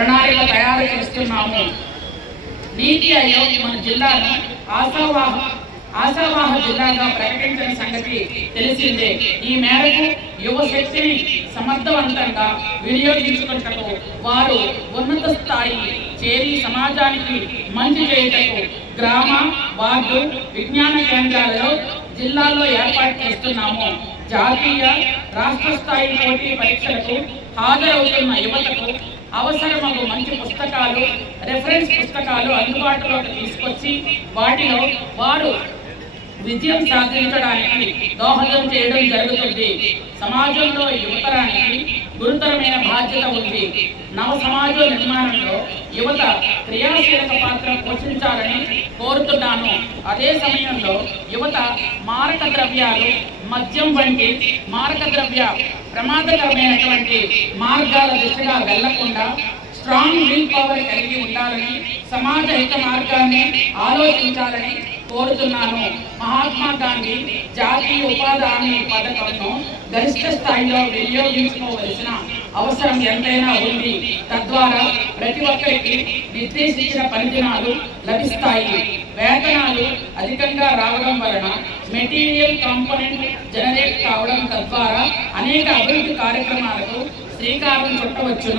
ప్రణాళిక తయారు చేస్తున్నాము. నీతి ఆయోగ్ మన జిల్లాను ఆశావాహ జిల్లాగా ప్రకటించిన సంగతి తెలిసిందే. ఈ మేరకు యువశక్తిని సమర్థవంతంగా వినియోగించుకున్నటకు వారు ఉన్నత స్థాయి చేరి సమాజానికి మంచి చేయుటకు గ్రామ, వార్డు, విజ్ఞాన కేంద్రాలలో జిల్లాలో ఏర్పాటు చేస్తున్నాము. జాతీయ, రాష్ట్ర స్థాయి పోటీ పరీక్షలకు హాజరవుతున్న యువతకు అవసరమగు మంచి పుస్తకాలు, రెఫరెన్స్ పుస్తకాలు అందుబాటులోకి తీసుకొచ్చి వాటిలో వారు విజయం సాధించడానికి దోహదం చేయడం జరుగుతుంది. సమాజంలో యువతరానికి గురుతరమైన బాధ్యత ఉంది. నవ సమాజ నిర్మాణంలో యువత క్రియాశీలక పాత్ర పోషించాలని కోరుతున్నాను. అదే సమయంలో యువత మారక ద్రవ్యాలు, మద్యం వంటి మారక ద్రవ్య ప్రమాదకరమైనటువంటి మార్గాల దిశగా వెళ్లకుండా స్ట్రాంగ్ విల్ పవర్ కలిగి ఉండాలని, సమాజ హిత మార్గాన్ని ఆలోచించాలని కోరుతున్నాను. మహాత్మా గాంధీ జాతీయ ఉపాధి హామీ పథకంను గరిష్ట స్థాయిలో వినియోగించుకోవలసిన అవసరం ఎంతైనా ఉంది. తద్వారా ప్రతి ఒక్కరికి నిర్దేశించిన పనిదినాలు లభిస్తాయి. వేతనాలు అధికంగా రావడం వలన మెటీరియల్ కాంపోనెంట్ జనరేట్ కావడం, తద్వారా అనేక అభివృద్ధి కార్యక్రమాలకు శ్రీకారం చుట్టవచ్చును.